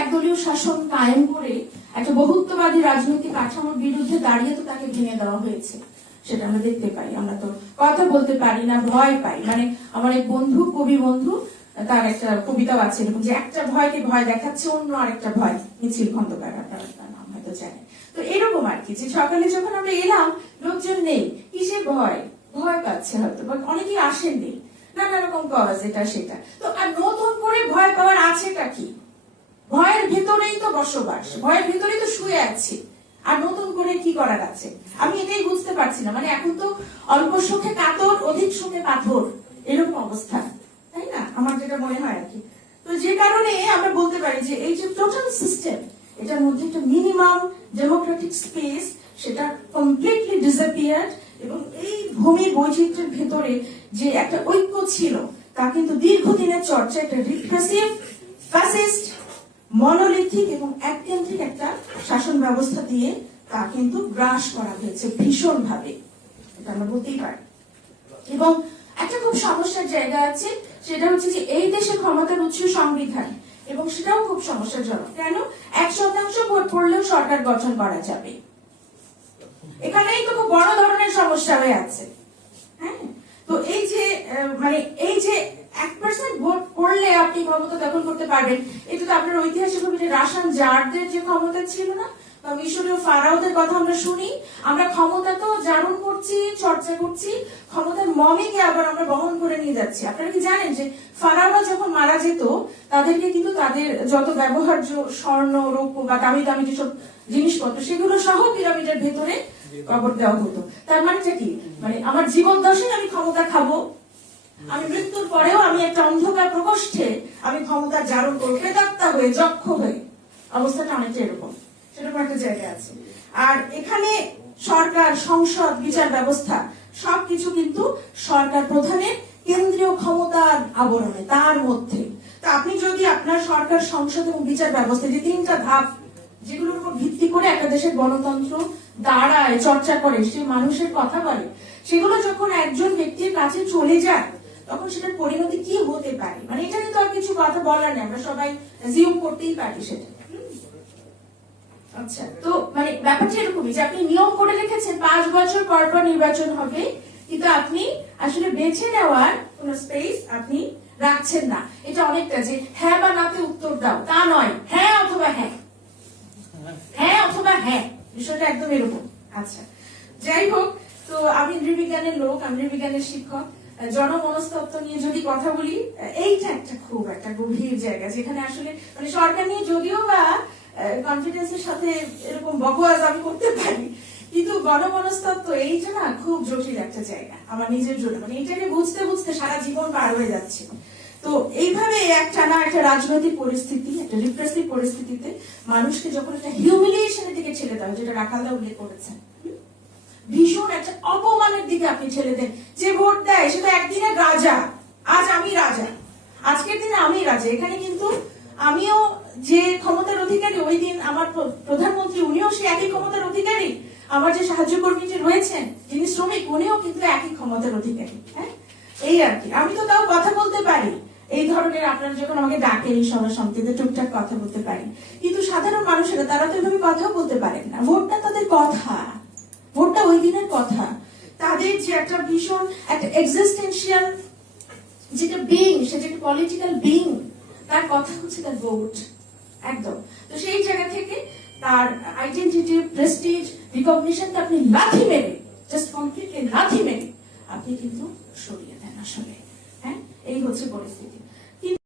একদলীয় শাসন কায়েম করে একটা বহুত্ববাদী রাজনৈতিক কাঠামোর বিরুদ্ধে দাঁড়িয়ে তো তাকে ভেঙে দেওয়া হয়েছে। সেটা আমরা দেখতে পাই। আমরা তো কথা বলতে পারি না, ভয় পাই। মানে আমার এক বন্ধু, কবি বন্ধু, তার একটা কবিতাও আছে এরকম যে, একটা ভয়কে ভয় দেখাচ্ছে, অন্য আরেকটা ভয়। মিছিল খন্দকার, আপনারা নাম হয়তো জানেন। তো এরকম আর কি যে, সকালে যখন আমরা এলাম, লোকজন নেই কিসের ভয়? ভয় পাচ্ছে হয়তো বা অনেকেই আসেননি। নানা রকম কজ এটা, সেটা। তো আর নতুন করে ভয় পাওয়ার আছেটা কি? ভয়ের ভেতরেই তো বসবাস, ভয়ের ভেতরেই তো শুয়ে আছি। আর নতুন করে কি করার আছে? আমি এটাই বুঝতে পারছি না। মানে এখন তো অল্প সুখে কাতর, অধিক সুখে পাথর, এরকম অবস্থা। তাই না? আমার যেটা মনে হয় আর কি। তো যে কারণে আমরা বলতে পারি যে এই যে টোটাল সিস্টেম এটার মধ্যে একটা মিনিমাম ডেমোক্রেটিক স্পেস সেটা কমপ্লিটলি ডিসঅ্যাপিয়ার্ড এবং এই ভূমি বৈচিত্র্যের ভেতরে যে একটা ঐক্য ছিল, তা কিন্তু দীর্ঘদিনের চর্চা, একটা রিপ্রেসিভ ফ্যাসিস্ট মনোলিথিক এবং এককেন্দ্রিক একটা শাসন ব্যবস্থা দিয়ে তা কিন্তু গ্রাস করা হয়েছে ভীষণ ভাবে এটা আমরা বলতেই পারি। এবং একটা খুব সমস্যার জায়গা আছে, সেটা হচ্ছে যে এই দেশে ক্ষমতার উৎস সংবিধান, এবং সেটাও খুব সমস্যাজনক। কেন? এক শতাংশ ভোট পড়লেও সরকার গঠন করা যাবে। এখানেই তো খুব বড় ধরনের সমস্যা হয়ে আছে। হ্যাঁ? তো এই যে মানে এই যে এক পার্সেন্ট ভোট পড়লে আপনি ক্ষমতা দখল করতে পারবেন। এটা তো আপনার ঐতিহাসিক ভাবে যে রাশান জারদের যে ক্ষমতা ছিল না বা মিশরীয় ফারাওদের কথা আমরা শুনি আমরা ক্ষমতা তো জারণ করছি চর্চা করছি ক্ষমতার মমিকে আবার আমরা বহন করে নিয়ে যাচ্ছি। আপনারা কি জানেন যে ফারাওরা যখন মারা যেত তাদেরকে কিন্তু তাদের যত ব্যবহার্য স্বর্ণ রৌপ্য বা দামি দামি যেসব জিনিসপত্র সেগুলো সহ পিরামিডের ভেতরে কবর দেওয়া হতো। তার মানেটা কি? মানে আমার জীবন দশায় আমি ক্ষমতা খাব আমি মৃত্যুর পরেও আমি একটা অন্ধকার প্রকোষ্ঠে আমি ক্ষমতা জারণ করব প্রেতাত্মা হয়ে, যক্ষ হয়ে। অবস্থাটা অনেকটা এরকম। সেরকম একটা জায়গা আছে। আর এখানে সরকার, সংসদ, বিচার ব্যবস্থা, সবকিছু কিন্তু সরকার প্রধানের কেন্দ্রীয় ক্ষমতার আবরণে, তার মধ্যে। তা আপনি যদি আপনার সরকার, সংসদ এবং বিচার ব্যবস্থা, যে তিনটা ধাপ, যেগুলোর উপর ভিত্তি করে একটা দেশের গণতন্ত্র দাঁড়ায়, চর্চা করে, সে মানুষের কথা বলে, সেগুলো যখন একজন ব্যক্তির কাছে চলে যায় তখন সেটার পরিণতি কি হতে পারে? মানে এটা তো আর কিছু কথা বলার নেই, আমরা সবাই জিউম করতেই পারি সেটা। আচ্ছা তো মানে ব্যাপারটা এরকমই যে আপনি নিয়ম করে রেখেছেন, পাঁচ বছর পর পর নির্বাচন হবে, কিন্তু আপনি আসলে বেছে নেওয়ার কোন স্পেস আপনি রাখছেন না। এটা অনেকটা যে হ্যাঁ বা নাতে উত্তর দাও, তা নয়। হ্যাঁ অথবা হ্যাঁ। হ্যাঁ অথবা হ্যাঁ। বিষয়টা একদম এরকম। আচ্ছা যাই হোক, তো আমি নৃবিজ্ঞানের লোক আমি নৃবিজ্ঞানের শিক্ষক। আহ, জনমনস্তত্ত্ব নিয়ে যদি কথা বলি এইটা একটা খুব একটা গভীর জায়গা যেখানে আসলে মানে সরকার নিয়ে যদিও বা কনফিডেন্সের সাথে এরকম বকওয়াজ আমি করতে পারি কিন্তু গণমনস্তত্ত্ব এইটা না খুব জটিল একটা জায়গা আমার নিজের জন্য মানে এটাকে বুঝতে বুঝতে সারা জীবন পার হয়ে যাচ্ছে তো এইভাবে একটা না একটা রাজনৈতিক পরিস্থিতি একটা রিপ্রেসিভ পরিস্থিতিতে মানুষকে যখন একটা হিউমিলিয়েশনের দিকে ছেড়ে দেওয়া যেটা রাখালদা উল্লেখ করেছেন? ভীষণ একটা অপমানের দিকে আপনি ছেড়ে দেন। যে ভোট দেয় সেটা একদিনের রাজা। আজ আমি রাজা। আজকের দিনে আমি রাজা। এখানে কিন্তু আমিও যে ক্ষমতার অধিকারী, ওই দিন আমার প্রধানমন্ত্রী, উনিও সে একই ক্ষমতার অধিকারী। আমার যে সাহায্য কর্মীটি রয়েছেন, যিনি শ্রমিক, উনিও কিন্তু একই ক্ষমতার অধিকারী হ্যাঁ? এই আর কি। আমি তো তাও কথা বলতে পারি। এই ধরনের আপনারা যখন আমাকে ডাকেন এই সভা সমিতিতে টুকটাক কথা বলতে পারি। কিন্তু সাধারণ মানুষেরা, তারা তো এভাবে কথাও বলতে পারেন না। ভোটটা তাদের কথা। দিনের কথা, তাদের যে একটা ভীষণ, একটা এক্সিস্টেন্সিয়াল যেটা বিং সেটা একটা পলিটিক্যাল বিং তার কথা হচ্ছে তার ভোট একদম। তো সেই জায়গা থেকে তার আইডেন্টিটি প্রেস্টিজ রিকগনিশনটা আপনি লাথি মেরে জাস্ট কমপ্লিটলি লাথি মেরে, আপনি কিন্তু সরিয়ে দেন আসলে হ্যাঁ? এই হচ্ছে পরিস্থিতি।